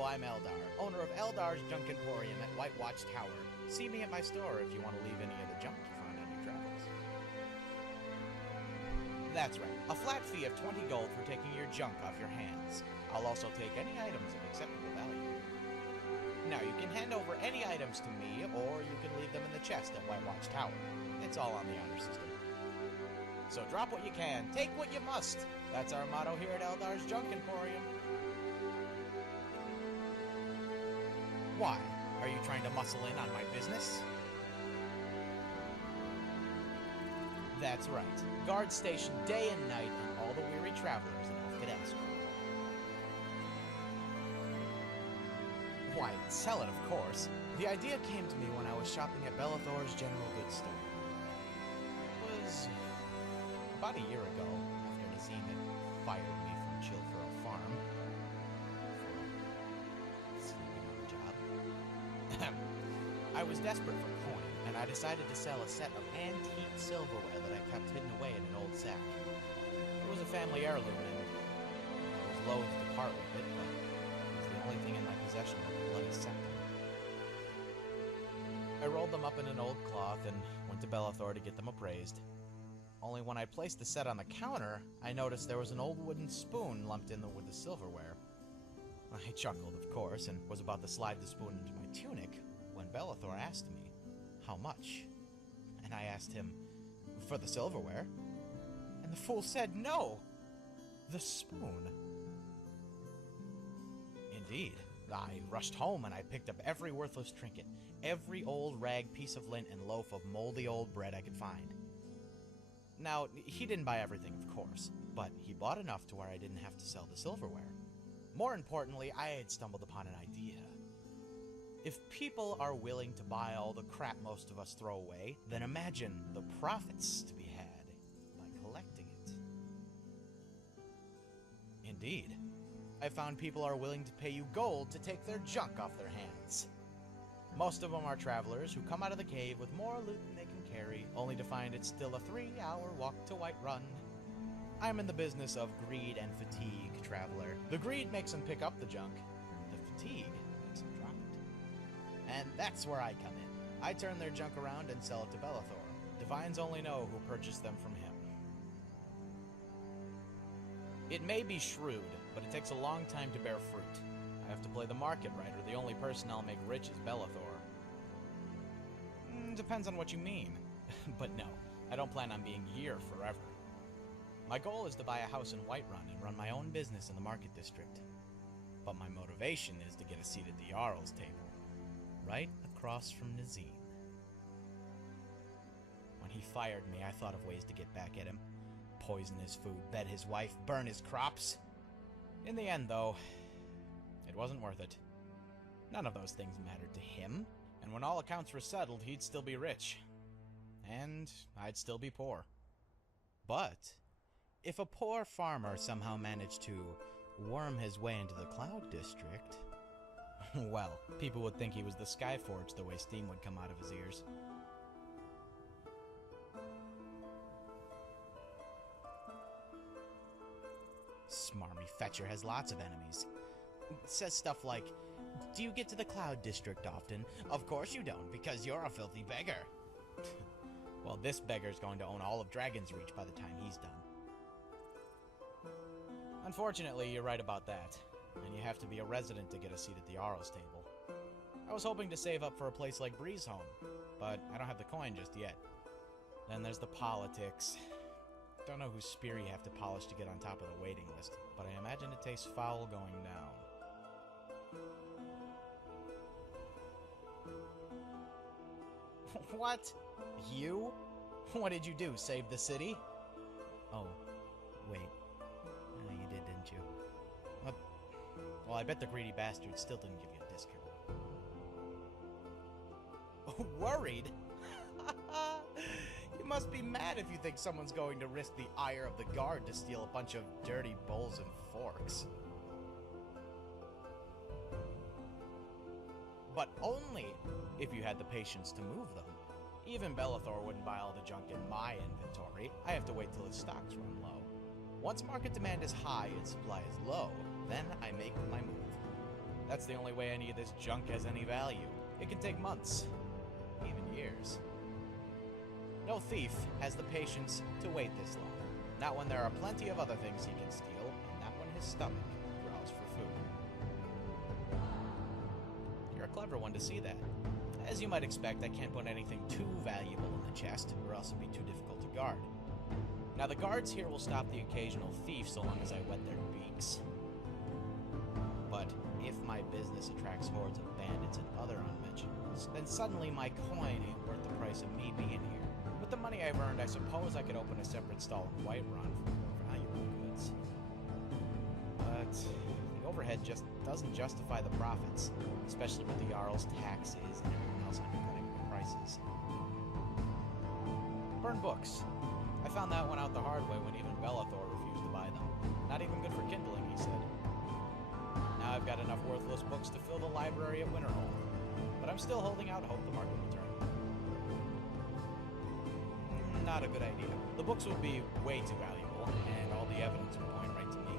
Hello, I'm Eldar, owner of Eldar's Junk Emporium at White Watch Tower. See me at my store if you want to leave any of the junk you find on your travels. That's right, a flat fee of 20 gold for taking your junk off your hands. I'll also take any items of acceptable value. Now, you can hand over any items to me, or you can leave them in the chest at White Watch Tower. It's all on the honor system. So drop what you can, take what you must. That's our motto here at Eldar's Junk Emporium. Why? Are you trying to muscle in on my business? That's right. Guards stationed day and night and all the weary travelers in Uthgerd. Why, sell it, of course. The idea came to me when I was shopping at Belethor's general goods store. It was about a year ago, after Nazeem had fired me from Chilfro Farm. I was desperate for coin, and I decided to sell a set of antique silverware that I kept hidden away in an old sack. It was a family heirloom, and I was loath to part with it, but it was the only thing in my possession with a bloody septum. I rolled them up in an old cloth and went to Belethor to get them appraised. Only when I placed the set on the counter, I noticed there was an old wooden spoon lumped in with the silverware. I chuckled, of course, and was about to slide the spoon into my tunic when Belethor asked me, how much? And I asked him, for the silverware? And the fool said no! The spoon. Indeed. I rushed home and I picked up every worthless trinket, every old rag, piece of lint, and loaf of moldy old bread I could find. Now, he didn't buy everything, of course, but he bought enough to where I didn't have to sell the silverware. More importantly, I had stumbled upon an idea. If people are willing to buy all the crap most of us throw away, then imagine the profits to be had by collecting it. Indeed. I found people are willing to pay you gold to take their junk off their hands. Most of them are travelers who come out of the cave with more loot than they can carry, only to find it's still a 3-hour walk to Whiterun. I'm in the business of greed and fatigue, traveler. The greed makes them pick up the junk. The fatigue makes them drop it. And that's where I come in. I turn their junk around and sell it to Belethor. Divines only know who purchased them from him. It may be shrewd, but it takes a long time to bear fruit. I have to play the market right, or the only person I'll make rich is Belethor. Depends on what you mean. But no, I don't plan on being here forever. My goal is to buy a house in Whiterun and run my own business in the market district. But my motivation is to get a seat at the jarl's table, right across from Nazeem. When he fired me, I thought of ways to get back at him. Poison his food, bed his wife, burn his crops. In the end, though, it wasn't worth it. None of those things mattered to him, and when all accounts were settled, he'd still be rich. And I'd still be poor. But if a poor farmer somehow managed to worm his way into the Cloud District, well, people would think he was the Skyforge the way steam would come out of his ears. Smarmy Fetcher has lots of enemies. Says stuff like, do you get to the Cloud District often? Of course you don't, because you're a filthy beggar. Well, this beggar's going to own all of Dragon's Reach by the time he's done. Unfortunately, you're right about that, and you have to be a resident to get a seat at the jarl's table. I was hoping to save up for a place like Breezehome, but I don't have the coin just yet. Then there's the politics. Don't know whose spear you have to polish to get on top of the waiting list, but I imagine it tastes foul going down. What? You? What did you do, save the city? Oh, wait. You did, didn't you? Well, I bet the greedy bastard still didn't give you a discount. Worried? You must be mad if you think someone's going to risk the ire of the guard to steal a bunch of dirty bowls and forks. But only if you had the patience to move them. Even Belethor wouldn't buy all the junk in my inventory. I have to wait till his stocks run low. Once market demand is high and supply is low, then I make my move. That's the only way any of this junk has any value. It can take months, even years. No thief has the patience to wait this long. Not when there are plenty of other things he can steal, and not when his stomach growls for food. You're a clever one to see that. As you might expect, I can't put anything too valuable in the chest, or else it'd be too difficult to guard. Now, the guards here will stop the occasional thief so long as I wet their beaks. But if my business attracts hordes of bandits and other unmentionables, then suddenly my coin ain't worth the price of me being here. With the money I've earned, I suppose I could open a separate stall in Whiterun for more valuable goods. But the overhead just doesn't justify the profits, especially with the jarl's taxes and everyone else undercutting my prices. Burn books. I found that one out the hard way when even Bellathor refused to buy them. Not even good for kindling, he said. Now I've got enough worthless books to fill the library at Winterhold, but I'm still holding out hope the market will turn. Not a good idea. The books would be way too valuable, and all the evidence would point right to me.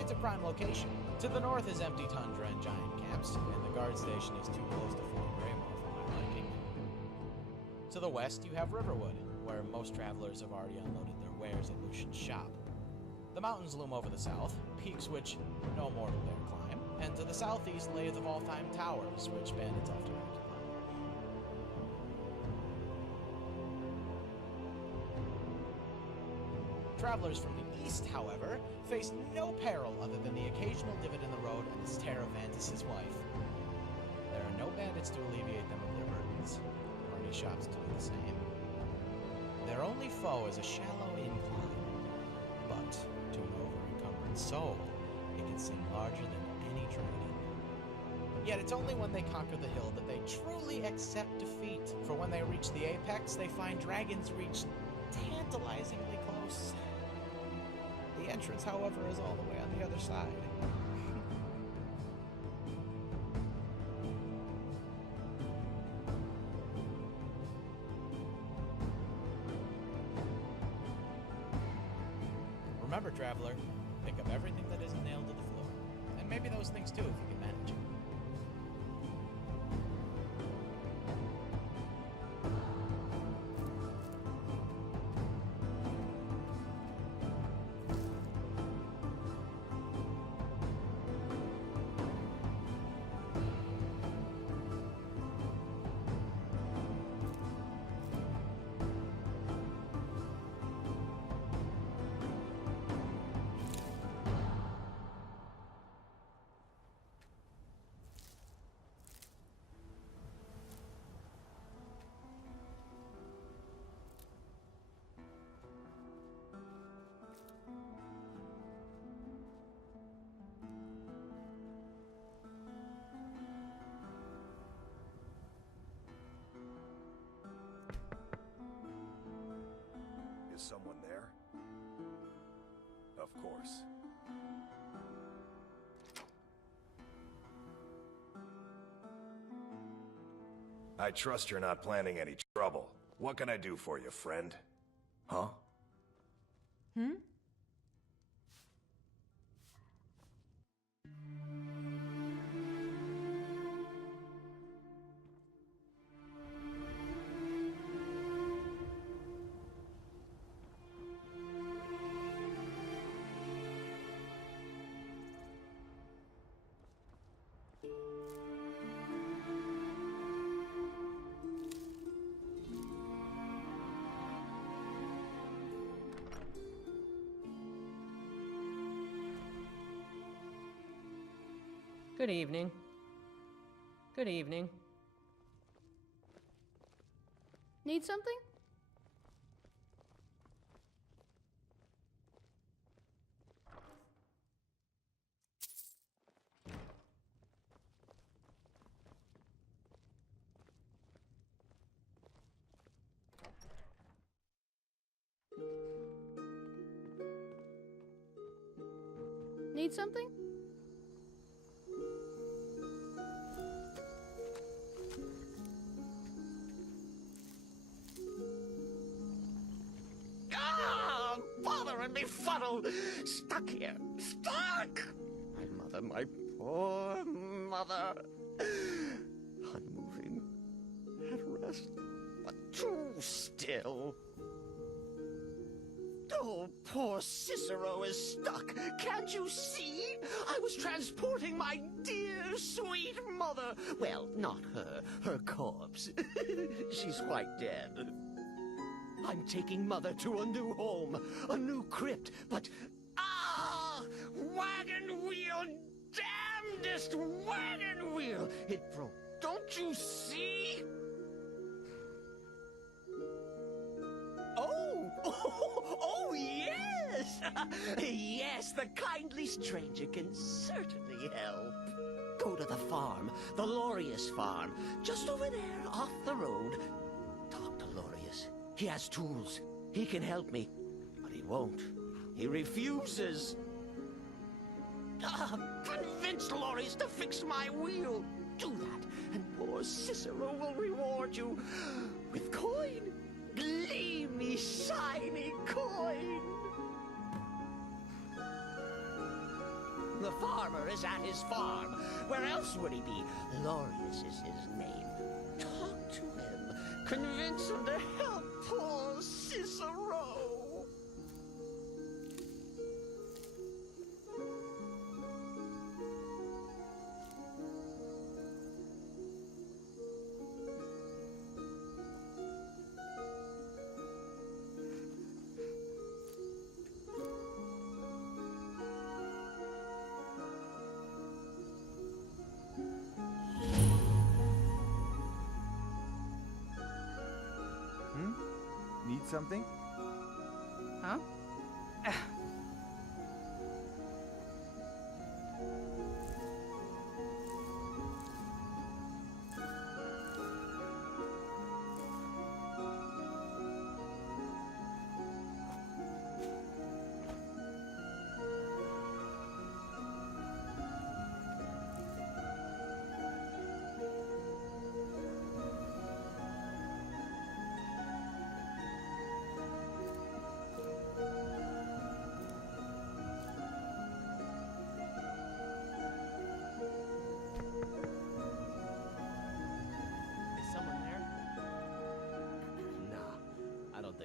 It's a prime location. To the north is empty tundra and giant camps, and the guard station is too close to Fort Greymore for my liking. To the west, you have Riverwood, where most travelers have already unloaded their wares at Lucian's shop. The mountains loom over the south, peaks which no mortal dare climb, and to the southeast lay the Voltheim Towers, which bandits often occupy. Travelers from the east, however, face no peril other than the occasional divot in the road and the stare of Vantis' wife. There are no bandits to alleviate them of their burdens, or any shops to do the same. Their only foe is a shallow incline, but to an over-encumbered soul, it can seem larger than any dragon. Yet it's only when they conquer the hill that they truly accept defeat, for when they reach the apex, they find dragons reach tantalizingly close. The entrance, however, is all the way on the other side. Remember, traveler, pick up everything that isn't nailed to the floor. And maybe those things too, if you can manage. Is someone there? Of course. I trust you're not planning any trouble. What can I do for you, friend? Huh? Good evening. Good evening. Need something? Need something? Bother and befuddle! Stuck here! Stuck! mother, my poor mother. Unmoving, at rest, but too still. Oh, poor Cicero is stuck. Can't you see? I was transporting my dear, sweet mother. Well, not her. Her corpse. She's quite dead. I'm taking Mother to a new home, a new crypt, but... Ah! Wagon wheel! Damnedest wagon wheel! It broke. Don't you see? Oh, yes! Yes, the kindly stranger can certainly help. Go to the farm, the Lorius farm, just over there, off the road. Talk to Lorius. He has tools. He can help me. But he won't. He refuses. Convince Lorius to fix my wheel. Do that, and poor Cicero will reward you with coin. Gleamy, shiny coin. The farmer is at his farm. Where else would he be? Lorius is his name. Talk to him. Convince him to help poor Cicero. Need something? Huh?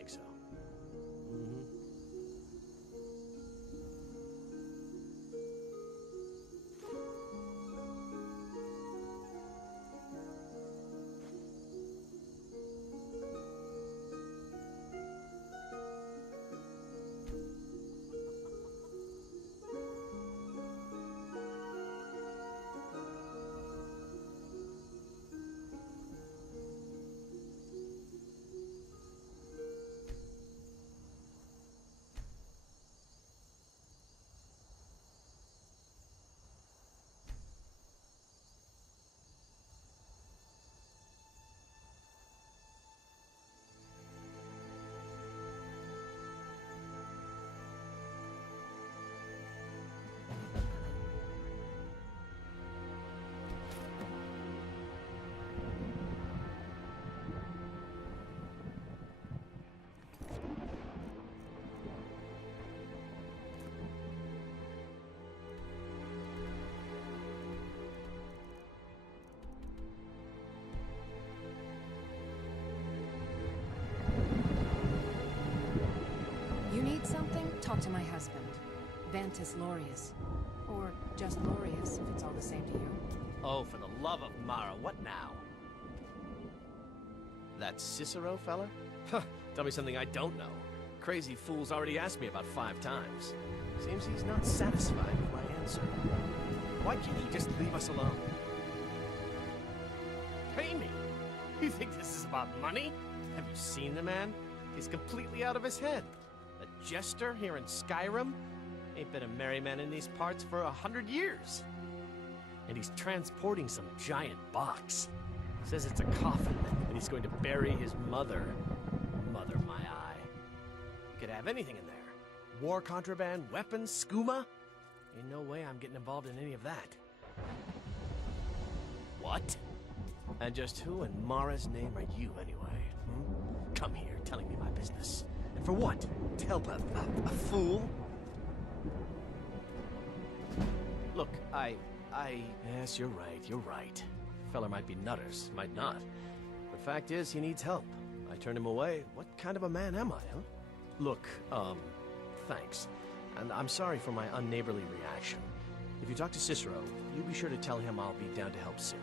So. You need something? Talk to my husband, Vantis Lorius. Or just Lorius, if it's all the same to you. Oh, for the love of Mara, what now? That Cicero fella? Huh, tell me something I don't know. Crazy fool's already asked me about 5 times. Seems he's not satisfied with my answer. Why can't he just leave us alone? Pay me? You think this is about money? Have you seen the man? He's completely out of his head. A jester here in Skyrim? Ain't been a merry man in these parts for 100 years. And he's transporting some giant box. Says it's a coffin, and he's going to bury his mother. Mother, my eye. You could have anything in there. War contraband, weapons, skooma. Ain't no way I'm getting involved in any of that. What? And just who in Mara's name are you, anyway? Come here, telling me my business. And for what? To help a fool? Look, Look, Yes, you're right. Feller might be nutters, might not. The fact is, he needs help. I turned him away. What kind of a man am I, huh? Look, thanks. And I'm sorry for my unneighborly reaction. If you talk to Cicero, you be sure to tell him I'll be down to help soon.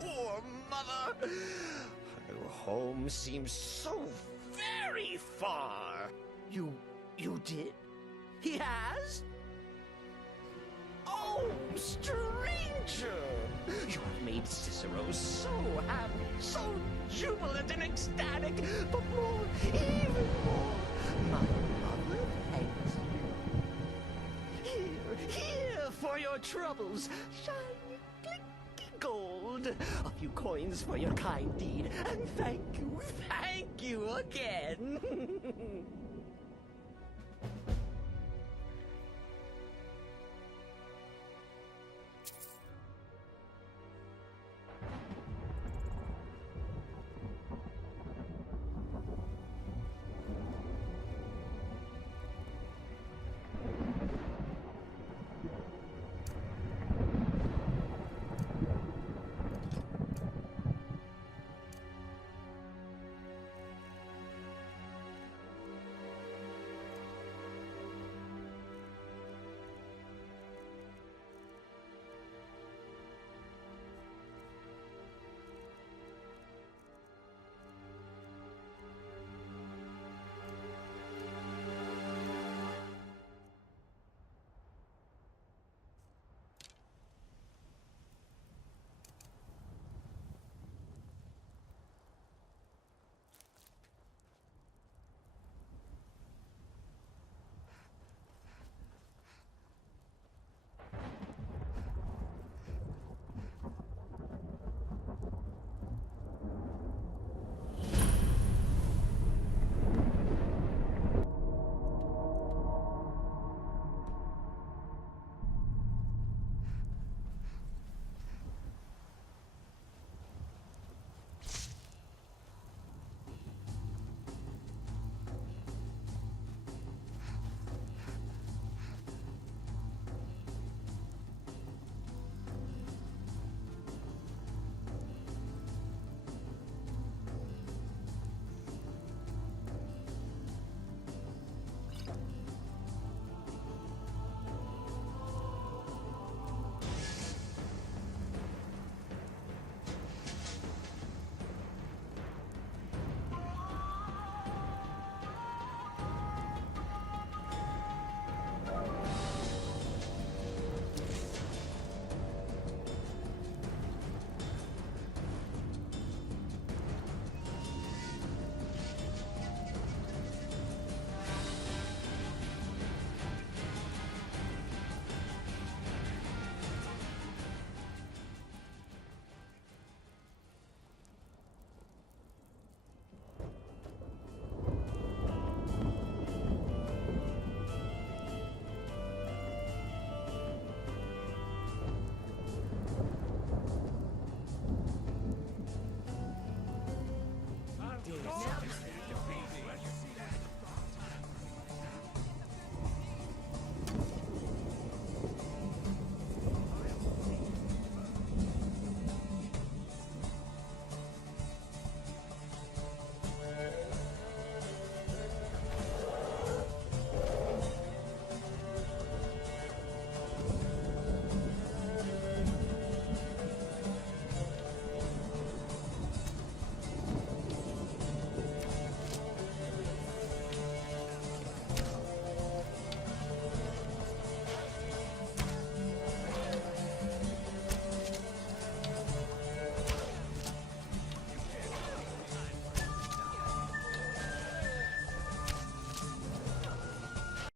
Poor mother! Her home seems so very far. You did? He has? Oh, stranger! You have made Cicero so happy, so jubilant and ecstatic, but more, even more, my mother thanks you. Here for your troubles, shiny, clicky gold. A few coins for your kind deed, and thank you again.